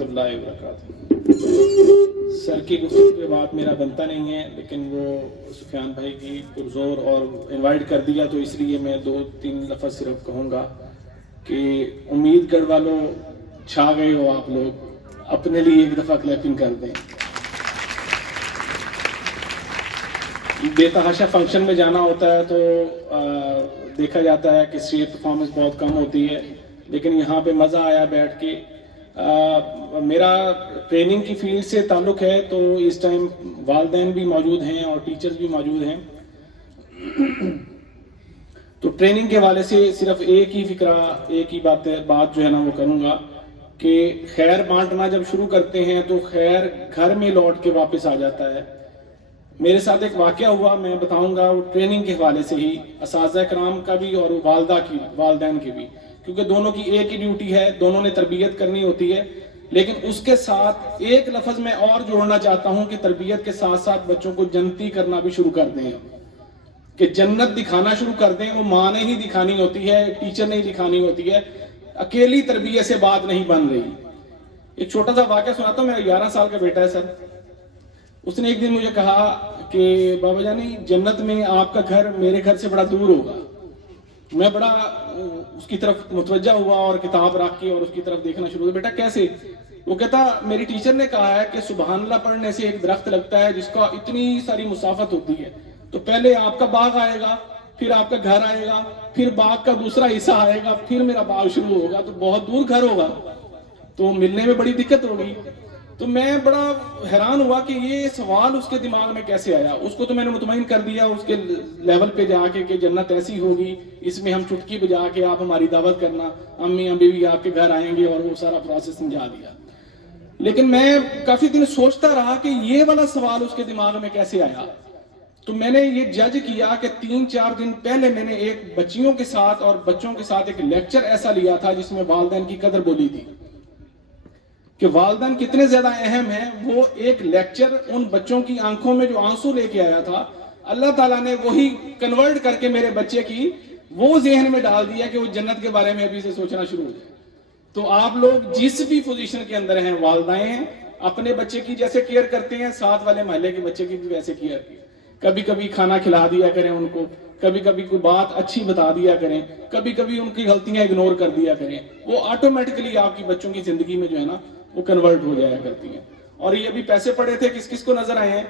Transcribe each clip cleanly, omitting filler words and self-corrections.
اللہ وبرکاتہ۔ سر کی گفتگو کے بعد میرا بنتا نہیں ہے، لیکن وہ سفیان بھائی کی پرزور اور انوائٹ کر دیا، تو اس لیے میں 2-3 لفظ صرف کہوں گا کہ امید گڑھ والوں چھا گئے ہو آپ لوگ، اپنے لیے ایک دفعہ کلیپنگ کر دیں۔ بے تحاشا فنکشن میں جانا ہوتا ہے تو دیکھا جاتا ہے کہ اسٹیج پرفارمنس بہت کم ہوتی ہے، لیکن یہاں پہ مزہ آیا بیٹھ کے۔ میرا ٹریننگ کی فیلڈ سے تعلق ہے، تو اس ٹائم والدین بھی موجود ہیں اور ٹیچرز بھی موجود ہیں، تو ٹریننگ کے حوالے سے صرف ایک ہی فکرہ، ایک ہی بات جو ہے نا وہ کروں گا کہ خیر بانٹنا جب شروع کرتے ہیں تو خیر گھر میں لوٹ کے واپس آ جاتا ہے۔ میرے ساتھ ایک واقعہ ہوا، میں بتاؤں گا، وہ ٹریننگ کے حوالے سے ہی، اساتذہ کرام کا بھی اور والدین کی بھی، کیونکہ دونوں کی ایک ہی ڈیوٹی ہے، دونوں نے تربیت کرنی ہوتی ہے۔ لیکن اس کے ساتھ ایک لفظ میں اور جوڑنا چاہتا ہوں کہ تربیت کے ساتھ ساتھ بچوں کو جنتی کرنا بھی شروع کر دیں، کہ جنت دکھانا شروع کر دیں۔ وہ ماں نے ہی دکھانی ہوتی ہے، ٹیچر نے ہی دکھانی ہوتی ہے، اکیلی تربیت سے بات نہیں بن رہی۔ ایک چھوٹا سا واقعہ سناتا ہوں، میرا 11 سال کا بیٹا ہے سر، اس نے ایک دن مجھے کہا کہ بابا جانی جنت میں آپ کا گھر میرے گھر سے بڑا دور ہوگا۔ میں بڑا اس کی طرف متوجہ ہوا اور کتاب رکھ کے اور اس کی طرف دیکھنا شروع ہوا۔ بیٹا کیسے؟ وہ کہتا میری ٹیچر نے کہا ہے کہ سبحان اللہ پڑھنے سے ایک درخت لگتا ہے جس کا اتنی ساری مسافت ہوتی ہے، تو پہلے آپ کا باغ آئے گا، پھر آپ کا گھر آئے گا، پھر باغ کا دوسرا حصہ آئے گا، پھر میرا باغ شروع ہوگا، تو بہت دور گھر ہوگا، تو ملنے میں بڑی دقت ہوگی۔ تو میں بڑا حیران ہوا کہ یہ سوال اس کے دماغ میں کیسے آیا۔ اس کو تو میں نے مطمئن کر دیا اس کے لیول پہ جا کے کہ جنت ایسی ہوگی، اس میں ہم چٹکی بجا کے آپ ہماری دعوت کرنا، امی ابھی بھی آپ کے گھر آئیں گے، اور وہ سارا پروسیس سمجھا دیا۔ لیکن میں کافی دن سوچتا رہا کہ یہ والا سوال اس کے دماغ میں کیسے آیا۔ تو میں نے یہ جج کیا کہ 3-4 دن پہلے میں نے ایک بچیوں کے ساتھ اور بچوں کے ساتھ ایک لیکچر ایسا لیا تھا جس میں والدین کی قدر بولی تھی کہ والدین کتنے زیادہ اہم ہیں۔ وہ ایک لیکچر ان بچوں کی آنکھوں میں جو آنسو لے کے آیا تھا، اللہ تعالیٰ نے وہی کنورٹ کر کے میرے بچے کی وہ ذہن میں ڈال دیا کہ وہ جنت کے بارے میں ابھی سے سوچنا شروع ہو جائے۔ تو آپ لوگ جس بھی پوزیشن کے اندر ہیں، والدین ہیں، اپنے بچے کی جیسے کیئر کرتے ہیں، ساتھ والے محلے کے بچے کی بھی ویسے کیئر کی۔ کبھی کبھی کھانا کھلا دیا کریں ان کو، کبھی کبھی کوئی بات اچھی بتا دیا کریں، کبھی کبھی ان کی غلطیاں اگنور کر دیا کریں، وہ آٹومیٹکلی آپ کی بچوں کی زندگی میں جو ہے نا وہ کنورٹ ہو جایا کرتی ہیں۔ اور یہ ابھی پیسے پڑے تھے، کس کس کو نظر آئے ہیں؟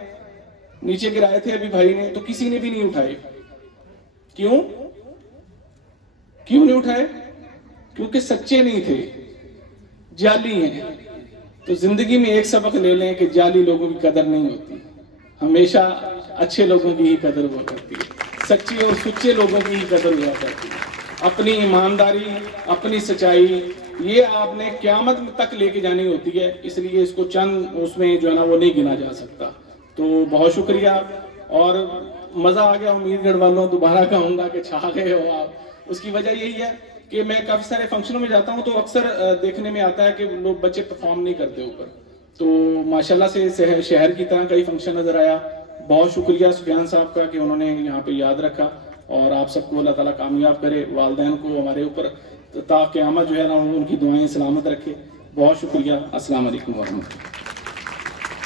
نیچے گرائے تھے ابھی بھائی نے، تو کسی نے بھی نہیں اٹھائے۔ کیوں نہیں اٹھائے؟ کیونکہ سچے نہیں تھے، جعلی ہیں۔ تو زندگی میں ایک سبق لے لیں کہ جعلی لوگوں کی قدر نہیں ہوتی، ہمیشہ اچھے لوگوں کی ہی قدر ہوا کرتی ہے، سچے اور سچے لوگوں کی ہی قدر ہوا کرتی ہے۔ اپنی ایمانداری، اپنی سچائی، یہ آپ نے قیامت تک لے کے جانی ہوتی ہے، اس لیے اس کو چند اس میں جو ہے نا وہ نہیں گنا جا سکتا۔ تو بہت شکریہ، اور مزہ آ گیا۔ امید گڑھ والوں دوبارہ کہوں گا کہ چھا گئے ہو آپ۔ اس کی وجہ یہی ہے کہ میں کافی سارے فنکشنوں میں جاتا ہوں تو اکثر دیکھنے میں آتا ہے کہ لوگ بچے پرفارم نہیں کرتے اوپر، تو ماشاءاللہ سے شہر کی طرح کئی فنکشن نظر آیا۔ بہت شکریہ سفیان صاحب کا کہ انہوں نے یہاں پہ یاد رکھا، اور آپ سب کو اللہ تعالیٰ کامیاب کرے، والدین کو ہمارے اوپر تا قیامت جو ہے نا ان کی دعائیں سلامت رکھے۔ بہت شکریہ، السلام علیکم ورحمۃ اللہ۔